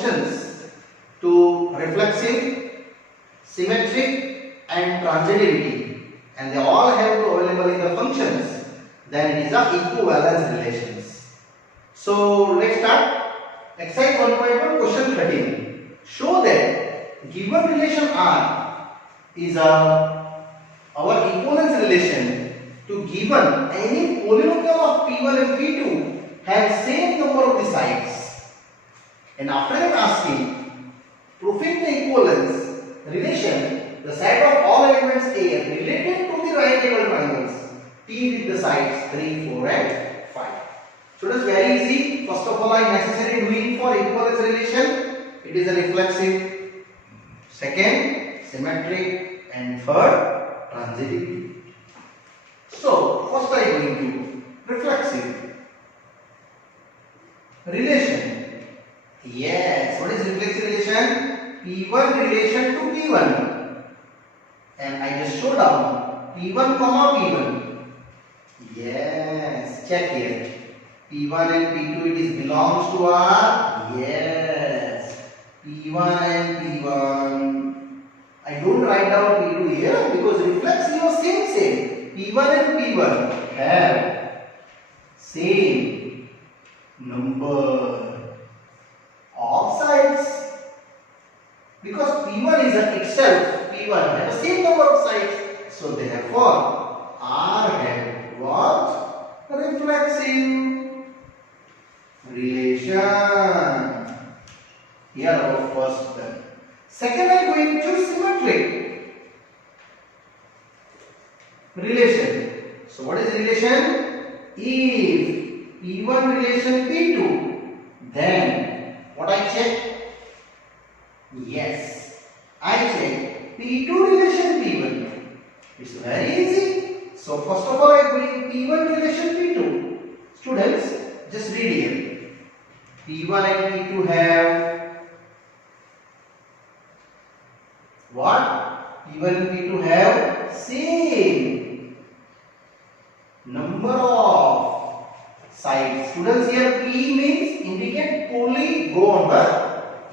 functions to reflexive, symmetric and transitivity, and they all have to available in the functions, then it is a equivalence relations. So let's start. Exercise 1.1 question 13. Show that given relation R is our equivalence relation to given any polynomial of P1 and P2 has same number of the sides. And after that asking, proving the equivalence relation, the side of all elements A related to the right angle triangles T with the sides 3, 4 and 5. So it is very easy. First of all, I necessary doing for equivalence relation. It is a reflexive, second symmetric and third transitive. So first I am going to reflexive relation. Yes, what is reflexive relation? P1 relation to P1, and I just show down P1 comma P1. Yes, check here. P1 and P2 it is belongs to R. Yes, P1 and P1. I don't write down P2 here because reflexive are same. P1 and P1 have same number of sides because P1 is itself P1 has the same number of sides. So therefore R have what? Reflexive relation. Here our first term. Second I am going to symmetric relation. So what is relation? If P1 relation P2, then what I check? Yes, I check P2 relation P1. It's very easy. So first of all I bring P1 relation P2. Students, just read here. P1 and P2 have what? P1 and P2 have same number of sides. Students, here P means indicate polygon.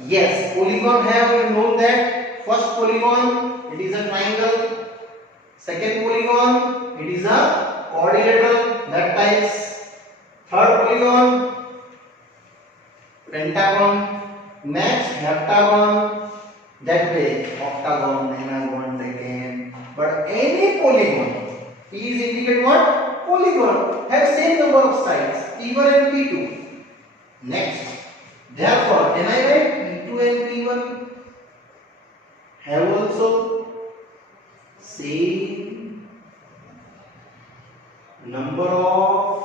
Yes, polygon have you know that first polygon it is a triangle, second polygon it is a quadrilateral, that types, third polygon pentagon, next heptagon, that way octagon, anagon taken. But any polygon, P is indicate what? Polygon have same number of sides, P1 and P2. Next, therefore can I write P2 and P1 have also same number of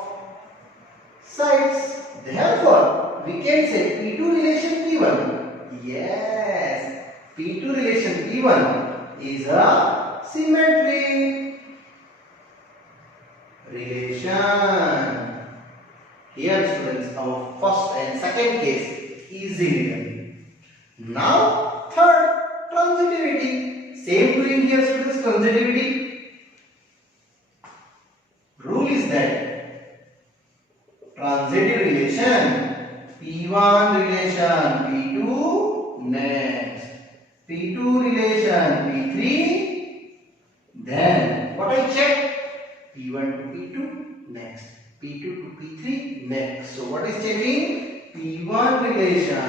sides. Therefore we can say P2 relation P1. Yes, P2 relation P1 is a symmetric relation. Here students, our first and second case easy written. Now third, transitivity. Same doing here students, transitivity. Rule is that transitive relation P1 relation P2 next, P2 relation P3, then what I check? P1 to P2 next, P2 to P3 next. So what is checking? P1 relation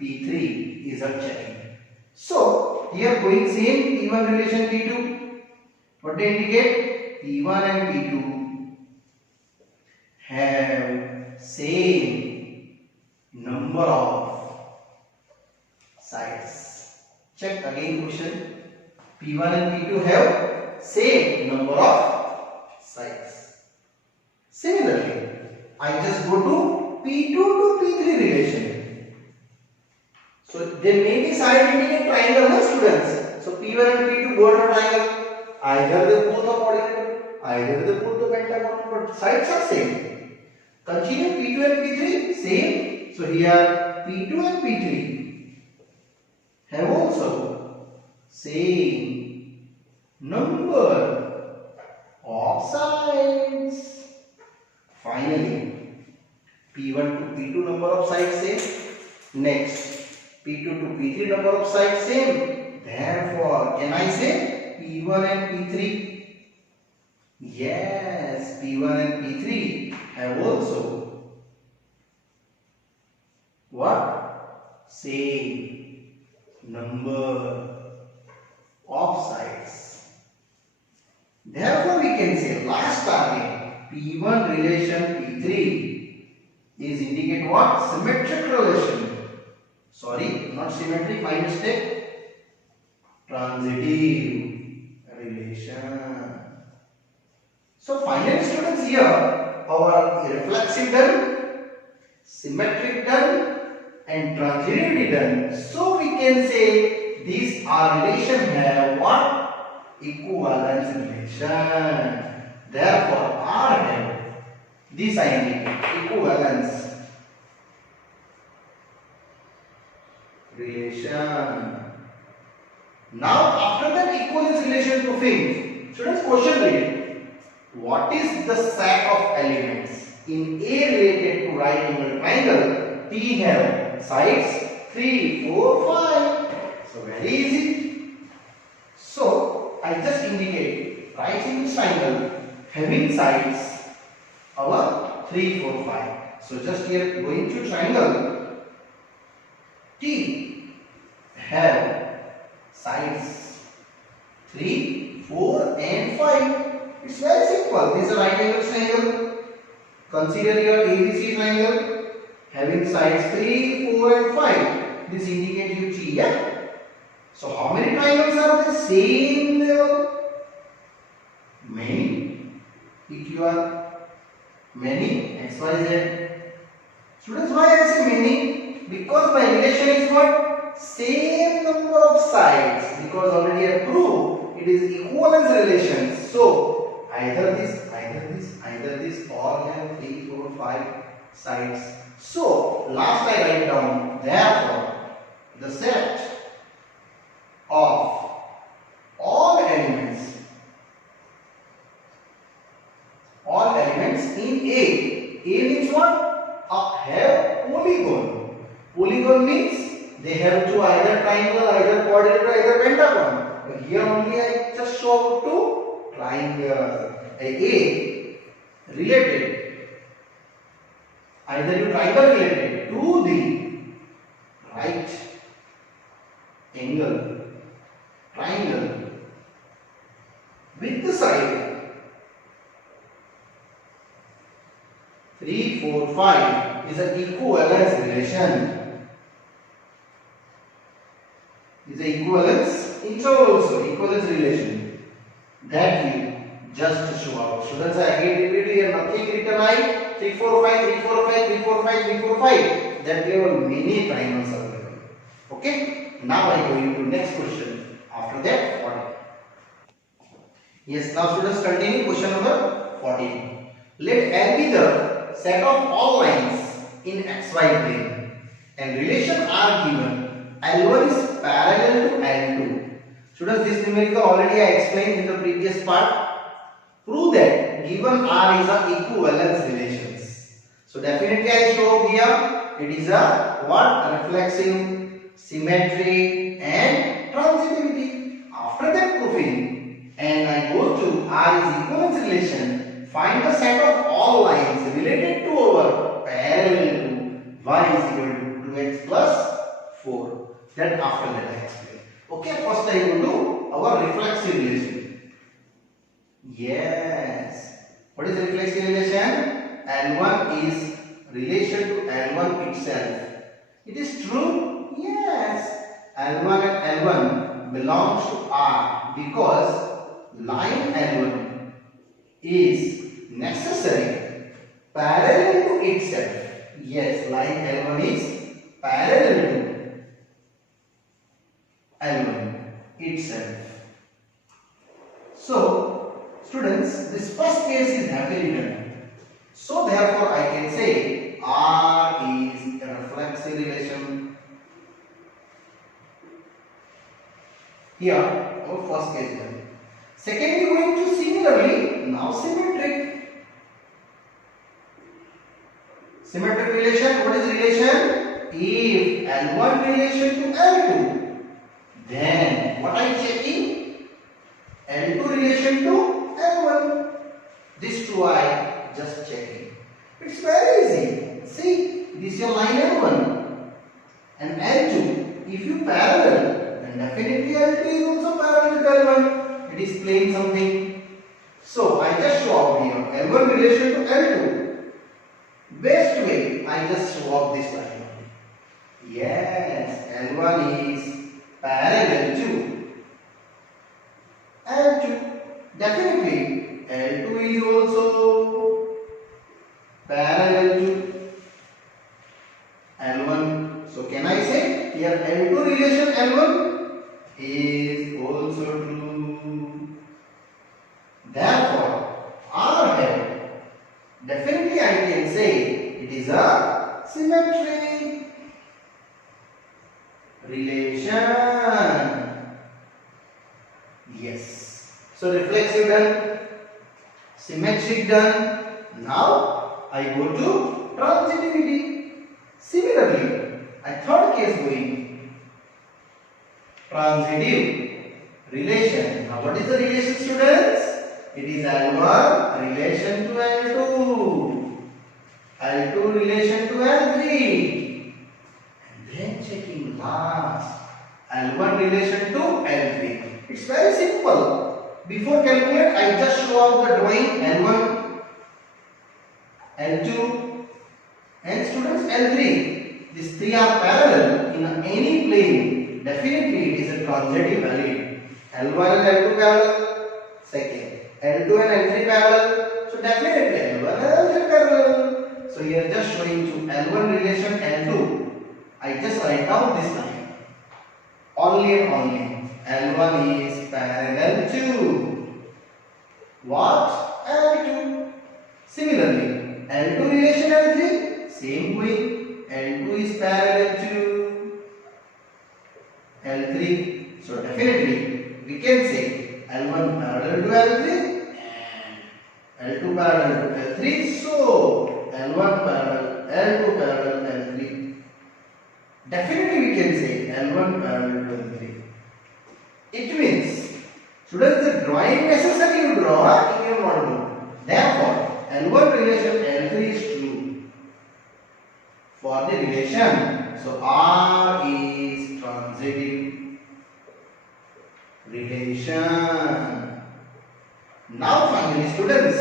P3 is a checking. So here going same P1 relation P2. What they indicate? P1 and P2 have same number of sides. Check again question. P1 and P2 have same number of sides. Similarly, I just go to P2 to P3 relation. So there may be side indicate triangle, no students. So P1 and P2 go to triangle. Either they both are quadrilateral, either they both are pentagon, but sides are same. Continue P2 and P3 same. So here P2 and P3 have also same number of sides. Finally, P1 to P2 number of sides same. Next, P2 to P3 number of sides same. Therefore, can I say P1 and P3? Yes, P1 and P3 have also what? Same number of sides. Therefore, we can say last target P1 relation P3 is indicate what? Symmetric relation. Sorry, not symmetric, my mistake. Transitive relation. So finally students, here our reflexive done, symmetric done and transitivity done. So we can say these are relation have what? Equivalence relation. Therefore R have this I need equivalence relation. Now after that equivalence relation proving, students question read. What is the set of elements in A related to right angle triangle? T have sides 3, 4, 5. So very easy. So I just indicate right angle triangle having sides our 3, 4, 5. So just here going to triangle T have sides 3, 4 and 5. It's very simple. This is a right angle triangle. Consider your ABC triangle having sides 3, 4 and 5. This indicates you T, yeah? So how many triangles are the same level? Many. Equal. Many. X, Y, Z. Students, why I say many? Because my relation is what? Same number of sides. Because already I proved it is equivalence relation. So either this all have 3, 4, 5 sides. So last I write down, therefore the set of all elements in A means what? Have polygon. Polygon means they have to either triangle, either quadrilateral, either pentagon. But here only I just show to triangle. A related, either you triangle related to the right angle triangle with the side 3, 4, 5 is an equivalence relation. Is a equivalence interval also, equivalence relation that we just show out. Students, I again repeat here, nothing written I 3, 4, 5, 3, 4, 5, 3, 4, 5, 3, 4, 5. That we have many triangles available. Okay. Now I go into next question. After that, 14. Yes. Now students, continue question number 14. Let L be the set of all lines in xy plane, and relation are given. L1 is parallel to L2. Students, this numerical already I explained in the previous part. Prove that given R is a equivalence relations. So definitely I show here it is a what? Reflexive, symmetry and transitivity. After that proving, and I go to R is equivalence relation, find the set of all lines related to our parallel to y is equal to 2x plus 4. That after that I explain. Okay, first I go to our reflexive relation. Yes. What is the reflexive relation? L1 is relation to L1 itself. It is true? Yes. L1 and L1 belongs to R because line L1 is necessary parallel to itself. Yes, line L1 is parallel to L1 itself. So students, this first case is happily done. So therefore I can say R is a reflexive relation. Here our first case done. Secondly, going to similarly now symmetric. Symmetric relation. What is relation? If L1 relation to L2, then what I checking? L2 relation to L1. This two I just checking. It's very easy. See, this is your line L1 and L2. If you parallel, then definitely L2 is also parallel to L1. It is playing something. So I just show up here L1 relation to L2. Best way, I just show up this line. Yes, L1 is parallel to L2. Definitely, L2 is also parallel to L1. So can I say here L2 relation L1 is also true. Therefore, R here, definitely I can say it is a symmetry relation. Yes. So reflexive done, symmetric done. Now I go to transitivity. Similarly, a third case going. Transitive relation. Now what is the relation, students? It is L1 relation to L2. L2 relation to L3. And then checking last. L1 relation to L3. It's very simple. Before calculate, I just show up the drawing L1, L2 and students L3. These three are parallel in any plane. Definitely it is a transitive valid. L1 and L2 parallel. Second, L2 and L3 parallel. So definitely L1 and L3 parallel. So here just showing to L1 relation L2. I just write down this line. Only and only. L1 is parallel to what? L2. Similarly, L2 relation L3, same way. L2 is parallel to L3. So definitely we can say L1 parallel to L3 and L2 parallel to L3. So L1 parallel, L2 parallel L3. Definitely we can say L1 parallel to L3. It means, students, the drawing necessary you draw in your model. Therefore, L1 relation L3 is true for the relation. So R is transitive relation. Now finally, students,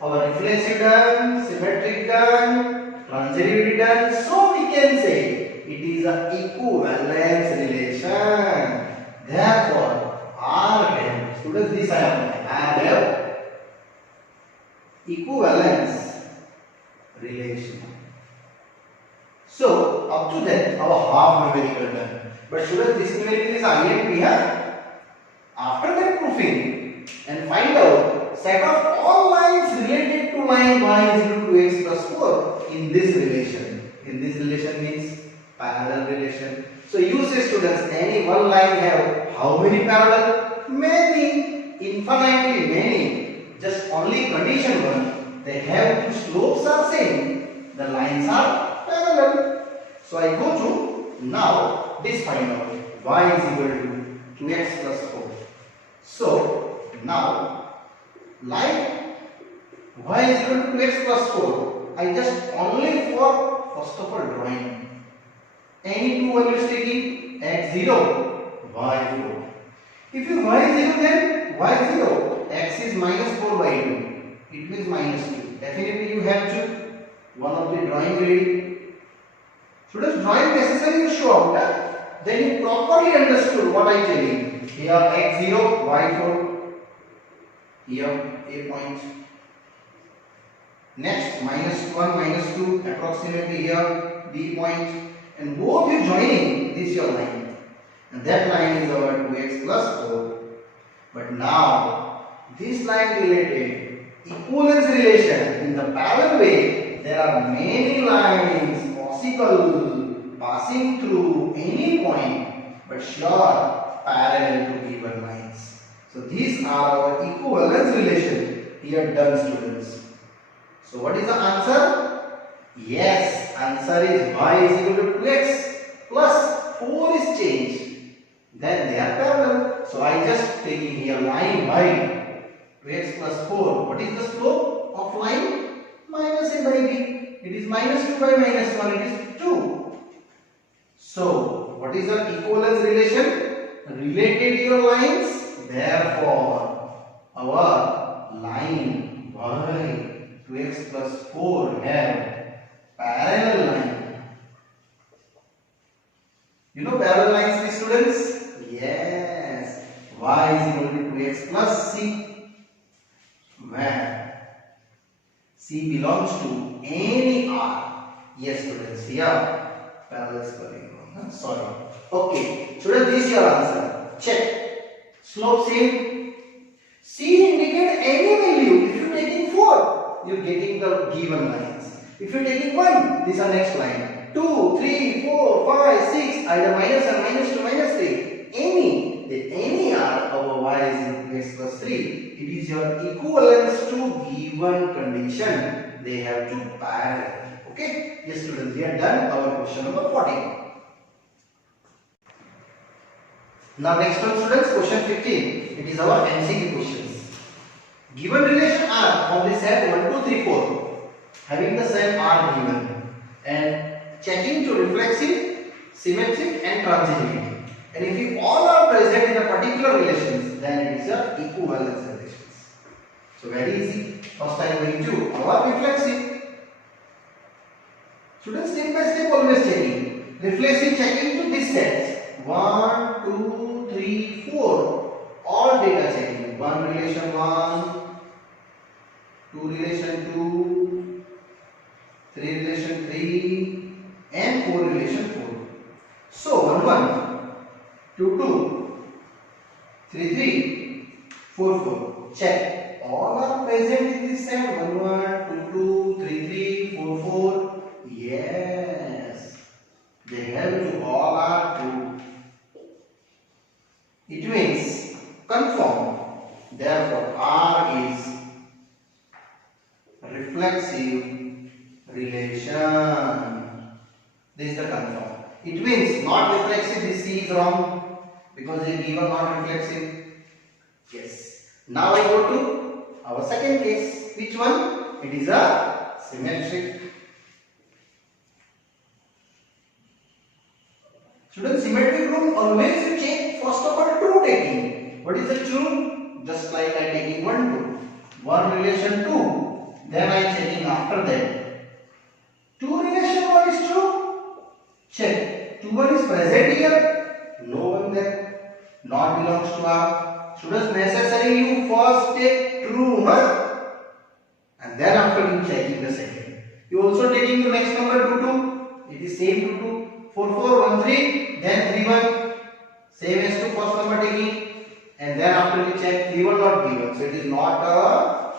our reflexive done, symmetric done, transitivity done. So we can say it is an equivalence relation. Therefore, R have, students, this I have equivalence relation. So up to that our half numerical done. But students, this numerical is again we have after that proofing and find out set of all lines related to line y is equal to x plus 4 in this relation. In this relation means parallel relation. So you say, students, any one line have how many parallel? Many, infinitely many. Just only condition one. They have two slopes are same. The lines are parallel. So I go to now this find out y is equal to 2x plus 4. So now line y is equal to 2x plus 4. I just only for first of all drawing. Any two values taking x0, y4. If you y0 then y0, x is minus 4 by 2. It means minus 2. Definitely you have to one of the drawing ready. Students, drawing necessary to show up. Then you properly understood what I tell you. Here x0, y4. Here a point. Next minus 1, minus 2 approximately here b point. And both you joining this your line, and that line is our 2x plus 4. But now this line related equivalence relation in the parallel way, there are many lines possible passing through any point, but sure parallel to given lines. So these are our equivalence relation here done, students. So what is the answer? Yes, answer is y is equal to 2x. plus 4 is changed, then they are parallel. So I just taking here line y, 2x plus 4. What is the slope of line? Minus a by b. It is minus 2 by minus 1. It is 2. So what is the equivalence relation? Related to your lines. Therefore, our line y, 2x plus 4 have parallel line. You know parallel lines, my students? Yes. Y is equal to 2x plus c, where c belongs to any r. Yes, students. Here parallel spelling. Sorry. Okay. Students, this is your answer. Check. Slope same. C indicate any value. If you are taking 4, you are getting the given lines. If you are taking 1, these are next line. 2, 3, 4, 5, 6, either minus or minus 2, minus 3. Any are our y is equal to x plus 3. It is your equivalence to given condition. They have to parallel. Okay? Yes, students, we are done our question number 14. Now next one, students, question 15. It is our MCQ questions. Given relation R from the set 1, 2, 3, 4, having the set R given, and checking to reflexive, symmetric and transitivity. And if you all are present in a particular relations, then it is a equivalence relations. So very easy. First I am going to our reflexive. Students, step by step always checking. Reflexive checking to this set. 1, 2, 3, 4. All data checking. 1 relation 1, 2 relation 2, 3 relation 3, and 4 relation 4. So 1, 1, 2, 2, 3, 3, 4, 4. Check. All are present in this set. 1, 1, 2, 2, 3, 3, 4, 4. Yes. They have to all are true. It means conform. Therefore, R is reflexive relation. This is the conform. It means not reflexive. This C is wrong because they given not reflexive. Yes. Now I go to our second case. Which one? It is a symmetric. Students, symmetric rule always you check first of all true taking. What is the true? Just like I taking 1, 2. 1 relation 2. Then I checking after that. 2 relation 1 is true. Check. 2 1 is present here. No one there. Not belongs to R. Students, necessary you first take true, and then after you checking the second. You also taking the next number 2 2. It is same 2 2. 4 4 1 3. Then 3 1. Same as to first number taking. And then after we check 3 1 not given. So it is not a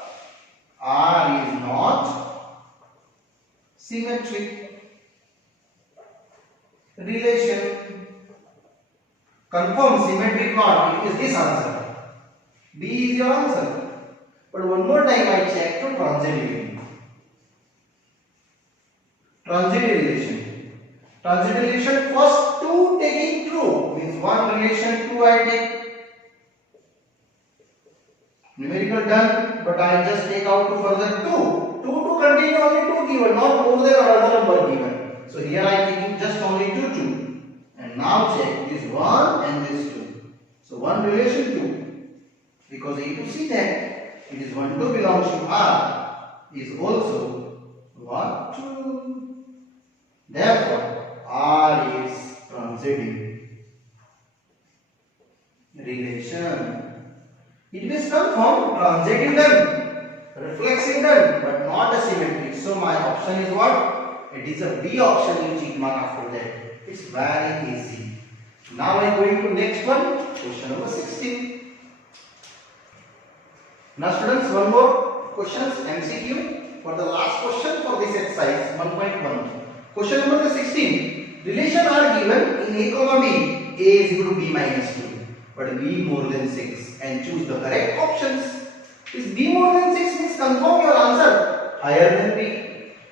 R is not symmetric relation. Confirm symmetric not. It is this answer. B is your answer. But one more time I check to transitivity. Transitive relation. Transitive relation first 2 taking true means 1 relation 2 I take. Numerical done, but I just take out to further 2. 2 to continue only 2 given, not more than another number given. So here I am taking just only 2 2. And now check this 1 and this 2. So 1 relation 2. Because you to see that it is 1 2 belongs to R is also 1 2. Therefore, R is transitive relation. It is confirmed transitive done, reflexive done, but not a symmetric. So my option is what? It is a B option. You check mark after that. It's very easy. Now I am going to next one, question number 16. Now students, one more questions MCQ for the last question for this exercise 1.1. Question number 16. Relation are given in A comma B. A is equal to B minus 2, but B more than 6, and choose the correct options. Is B more than 6 means confirm your answer higher than B.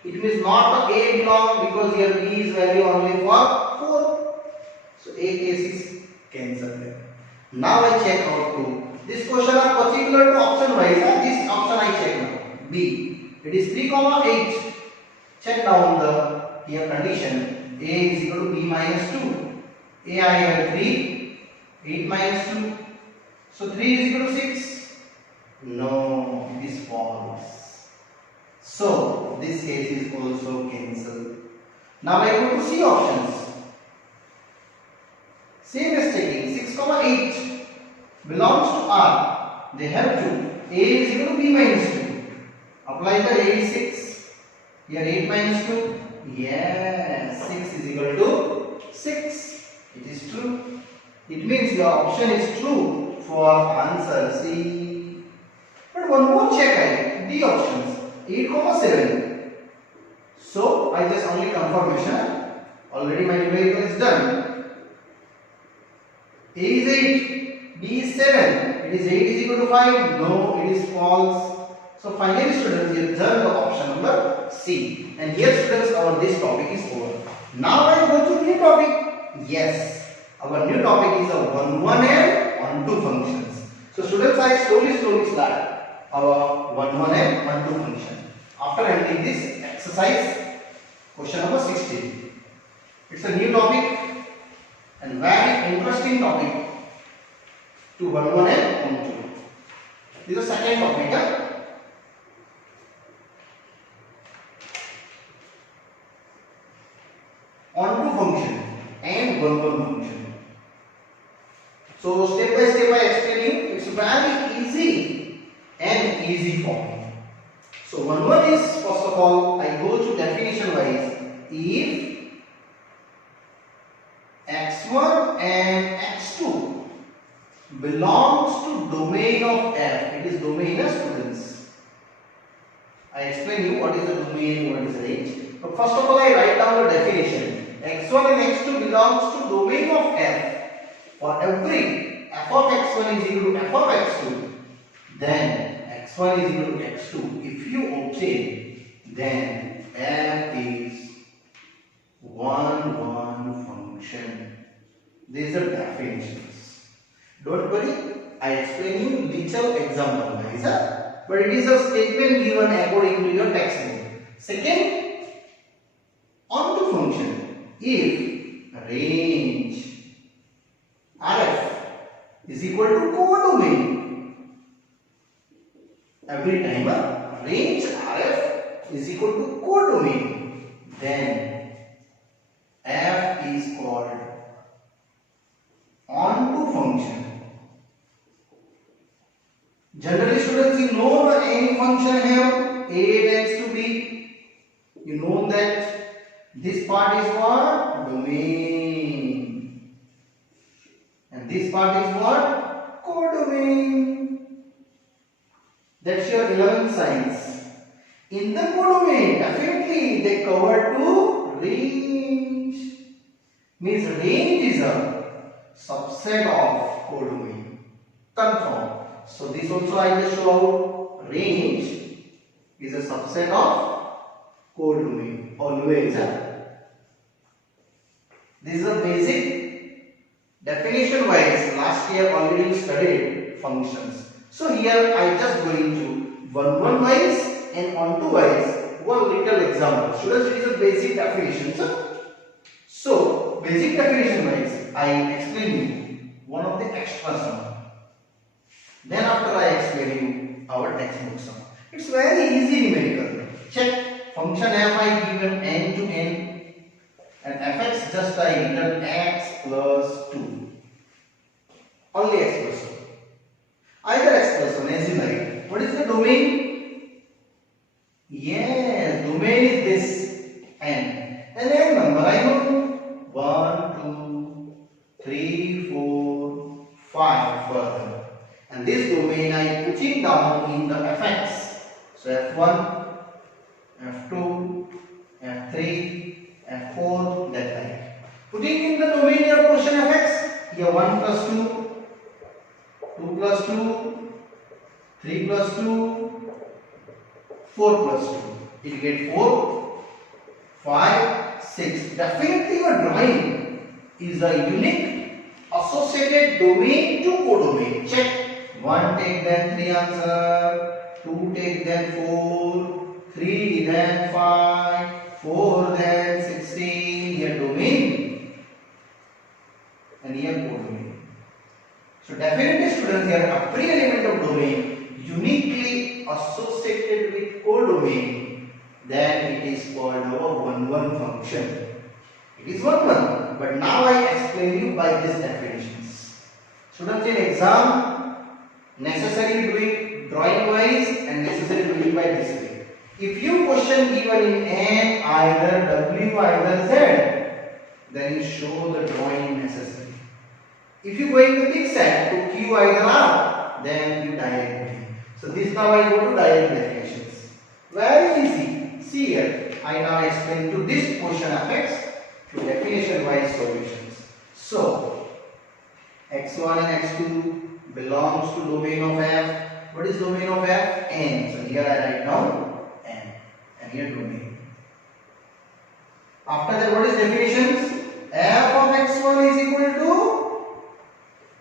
It means not A belong because here B is value only for 4. So A case is cancelled. Now I check out 2. This question are particular to option wise. This option I check now. B. It is 3, 8. Check down the here condition. A is equal to B minus 2. A I have 3. 8 minus 2. So 3 is equal to 6. No, it is false. So this case is also cancelled. Now I go to C options. Same as checking 6, 8 belongs to R. They have 2. A is equal to B minus 2. Apply the A is 6. Here 8 minus 2. Yes, 6 is equal to 6. It is true. It means your option is true for answer C. But one more check D options 8, 7. So I just only confirmation. Already my numerical is done. A is 8, B is 7. It is 8 is equal to 5. No, it is false. So finally students, you have done the option number C. And here students, our this topic is over. Now I go to new topic. Yes, our new topic is a 1, and 1, 2 functions. So students, I slowly start our 1, and 1, 2 function. After ending this exercise, question number 16. It's a new topic and very interesting topic to 1, and 1, 2. This is the second topic. On 2 function and 1, function. So step by step I explain you. It's very easy for me. So 1 is, first of all, I go to definition wise. If x1 and x2 belongs to domain of F, it is domain of students. I explain you what is the domain, what is the range. But first of all, I write down the definition. x1 and x2 belongs to domain of F. For every f of x1 is equal to f of x2, then x1 is equal to x2. If you obtain, then f is 1, function. These are definitions. Don't worry, I explain you little example guys, but it is a statement given according to your textbook. Second, on 2 function, if range RF is equal to codomain, every time range RF is equal to codomain, then F is called onto function. Generally students, you know any function here A tends to B. You know that this part is what? Domain. And this part is what? Codomain. That's your 11th science. In the codomain, definitely they cover to range. Means range is a subset of codomain. Confirm. So this also I will show out. Range is a subset of codomain. Always. This is a basic definition wise. Last year already studied functions. So here I just going to 1 wise and on 2 wise one little example. Students, it is a basic definition. So basic definition wise I explain you one of the extra sum. Then after I explain you our textbook sum. It's very easy numerical. Check function f I given n to n and fx just I written x plus 2. Only x plus 2. Either x plus 1 as you like. What is the domain? Yes, domain is this n. And n number I know 1, 2, 3, 4, 5 further. And this domain I putting down in the fx. So f1, f2, f3, f4, that type. Putting in the domain your portion fx. Here 1 plus 2, 2 plus 2, 3 plus 2, 4 plus 2. It get 4, 5, 6. Definitely you are drawing is a unique associated domain to codomain. Check. 1 take then 3 answer, 2 take then 4, 3 then 5, 4 then 16. Here domain and here codomain. So definitely students, here every element of domain uniquely associated with codomain, then it is called our 1-1 function. It is 1-1, but now I explain you by these definitions. Students, in exam, necessary doing drawing wise and necessary doing by this way. If you question given in N, either W, either Z, then you show the drawing necessary. If you go in the big set to Q, either R, then you direct it. So this now I go to direct definitions. Very easy. See here, I now explain to this portion of X to definition wise solutions. So x1 and x2 belongs to domain of F. What is domain of F? N. So here I write down N and here domain. After that, what is definitions? F of x1 is equal to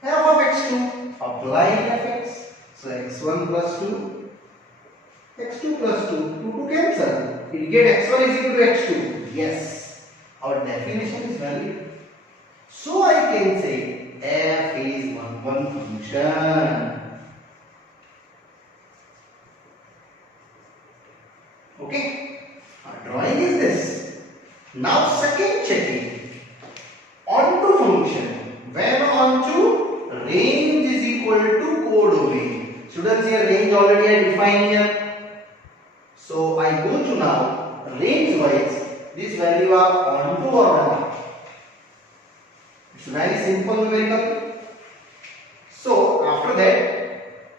F of x2. Applying fx. So x1 plus 2, x2 plus 2, 2 to cancel. You get x1 is equal to x2. Yes, our definition is valid. So I can say F is 1-1 function. Okay, our drawing is this. Now second checking. Onto function. When onto range is equal to codomain. Students, here range already I defined here. So I go to now range wise. This value are onto or not. It's very simple numerical. So after that,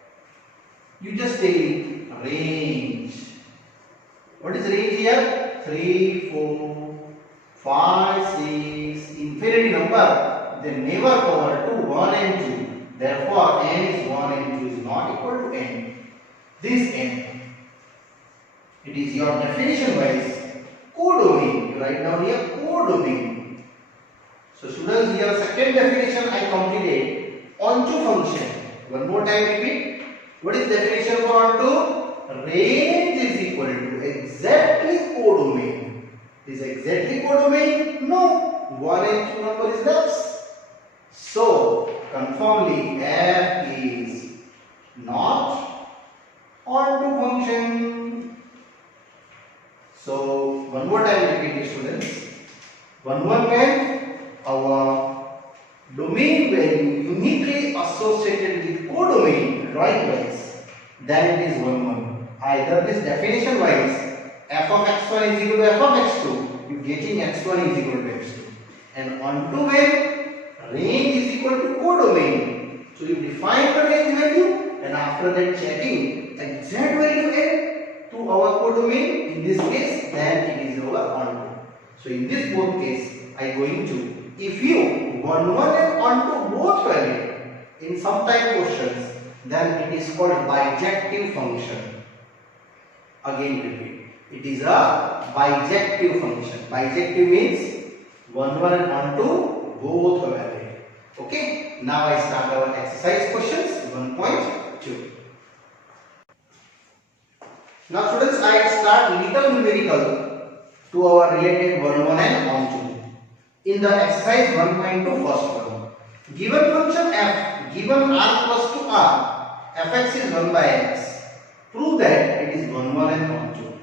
you just take range. What is range here? 3, 4, 5, 6, infinity number. They never cover to 1 and 2. Therefore, n is 1 and 2 is not equal to n. This n. It is your definition wise codomain. You write down here codomain. So students, here second definition I completed. Onto function. One more time repeat. What is definition for onto? Range is equal to exactly codomain. Is exactly codomain? No. 1 and 2 number is less. So conformly F is not onto function. So one more time repeat it, students. 1-1 when our domain value uniquely associated with codomain drawing wise, then it is 1-1. Either this definition wise f of x1 is equal to f of x2, you getting x1 is equal to x2, and onto when range is equal to codomain. So you define the range value and after that checking exact value n to our codomain. In this case, then it is our onto. So in this both case, I going to, if you 1-1 and onto both value in some type questions, then it is called bijective function. Again repeat, it is a bijective function. Bijective means 1-1 and onto both value. Okay, now I start our exercise questions 1.2. Now students, I start little numerical to our related 1-1 and onto. In the exercise 1.2 first one, given function f given r plus 2r, fx is 1 by x. Prove that it is 1-1 and onto.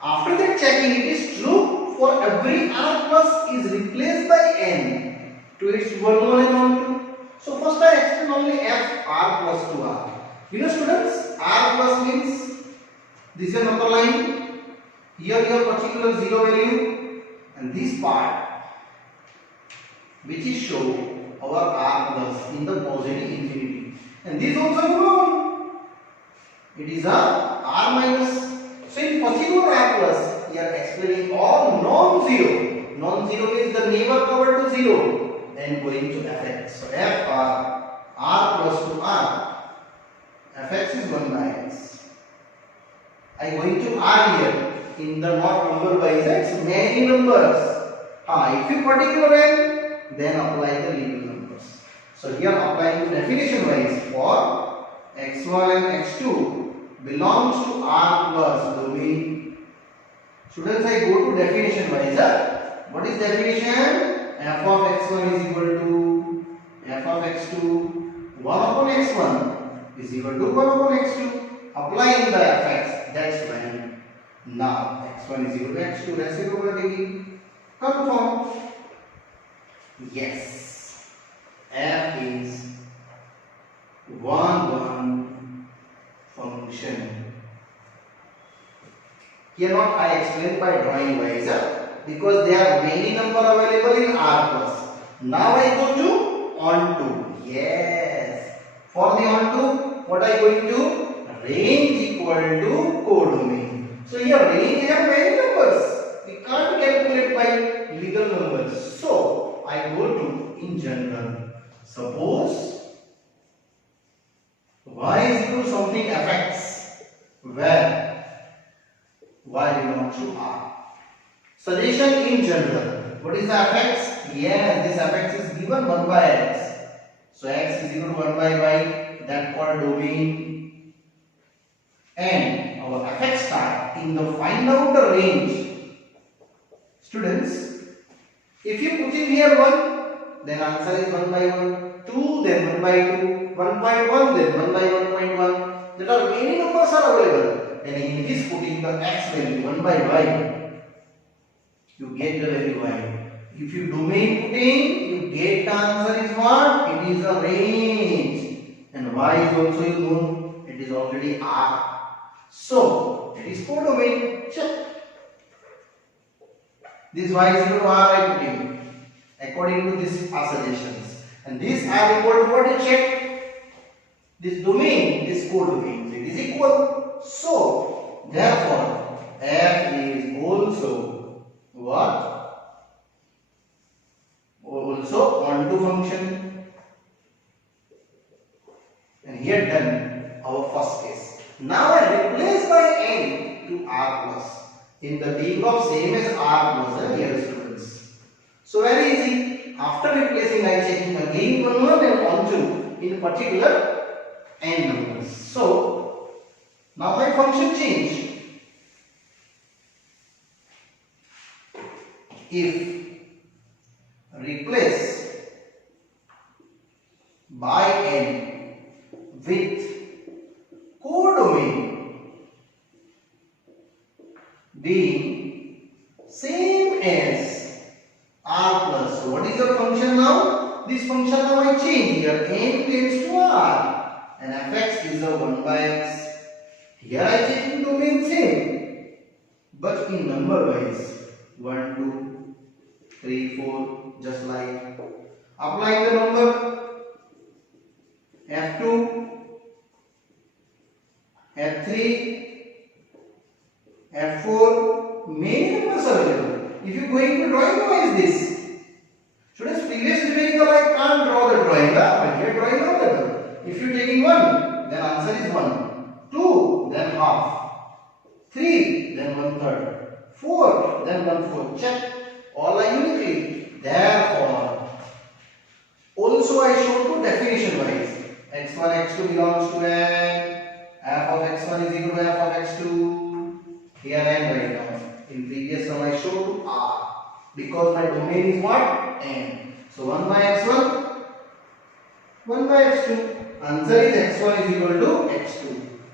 After that checking, it is true for every r plus is replaced by n to its 1-1 and onto. So first I explain only f r plus 2r. You know students, r plus means this is another line. Here your particular 0 value and this part which is show our r plus in the positive infinity, and this also known. It is a r minus. So in particular r plus, we are explaining all non-zero. Non-zero means the never cover to 0 and going to fx. So f r plus to r, fx is 1 by x. I going to r here in the not number wise, it's many numbers. If you particular n, then apply the legal numbers. So here applying the definition wise for x1 and x2 belongs to R plus domain. Students, I go to definition wise. What is definition? F of x1 is equal to f of x2 1 upon x1 is equal to 1 upon x2. Applying the fx, that's when now x1 is equal to x2, reciprocity. Confirm. Yes, f is 1 function. Here not I explain by drawing wise because there are many number available in R plus. Now I go to onto. Yes, for the onto, what I going to? Range equal to codomain. So here range have many numbers. We can't calculate by legal numbers. So I go to in general. Suppose y is equal to something fx where y belongs to R. Suggestion in general. What is the fx? Yes, this fx is given 1 by x. So x is equal to 1 by y. That called domain. And our fx star in the find out the range. Students, if you put in here 1, then answer is 1 by 1. 2, then 1 by 2. 1.1, then 1 by 1.1. There are many numbers are available. And in this putting the x value 1 by y, you get the value y. If you domain putting, you get the answer is what? It is a range. And y is also you know, it is already R. So, it is codomain. Check. This y is equal to R I put in according to these suggestions. And this R equal to what you check? This domain, this codomain. So, it is equal. So, therefore, f is also what? Also onto function. And here done our first case. Now I replace by n to R plus in the table of same as R plus here students. So very easy. After replacing I checking again one and onto in particular n numbers. So now my function change. If replace by n with codomain being same as R plus. So what is your function now? This function now I change here. N tends to R and fx is a 1 by x. Here I change in domain same, but in number wise 1, 2, 3, 4, just like applying the number f2, F3, F4, many numbers are available. If you go into drawing, how is this? Students, previous numerical I can't draw the drawing, but here drawing available. If you taking 1, then answer is 1. 2, then half. 3, then 1/3. 4, then 1/4. Check. All are uniquely. Therefore, also I show to definition wise. x1, x2 belongs to n. F of x1 is equal to f of x2. Here n right now. In previous sum I showed R because my domain is what? N. So 1 by x1, 1 by x2. Answer is x1 is equal to x2.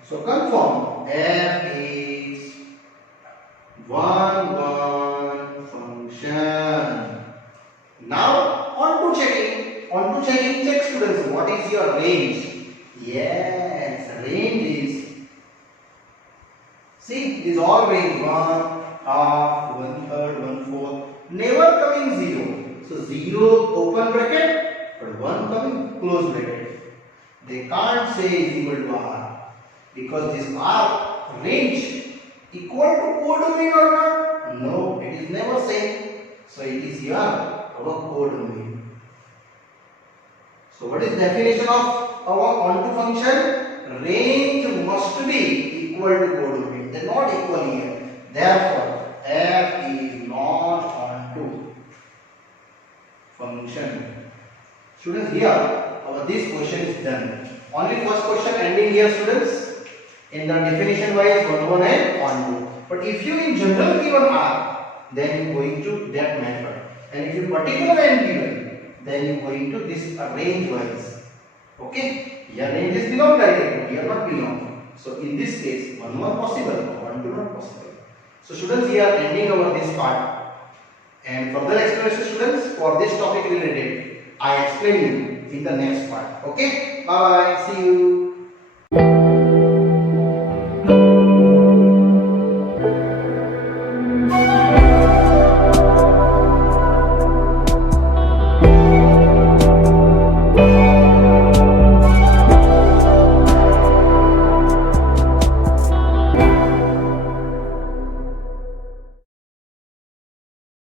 So confirm f is 1 function. Now on to checking. On to checking, check students. What is your range? Yes, range is. See, this all range 1, half, 1/3, 1/4. Never coming 0. So 0 open bracket, but 1 coming close bracket. They can't say is equal to R because this R range equal to codomain or not? No, it is never same. So it is here our codomain. So what is definition of our onto function? Range must be equal to codomain. They are not equal here. Therefore, f is not onto function. function. Students, here our this question is done. Only first question ending here, students. In the definition wise 1 1 and 1 2. But if you in general given R, then you going to that method. And if you particular and given, then you going to this range wise. Okay? Here range is belong directly, here not belong. So in this case 1 1 possible, 1 2 not possible. So students, here ending our this part. And further explanation, students, for this topic related, I explain you in the next part. Okay? Bye bye. See you.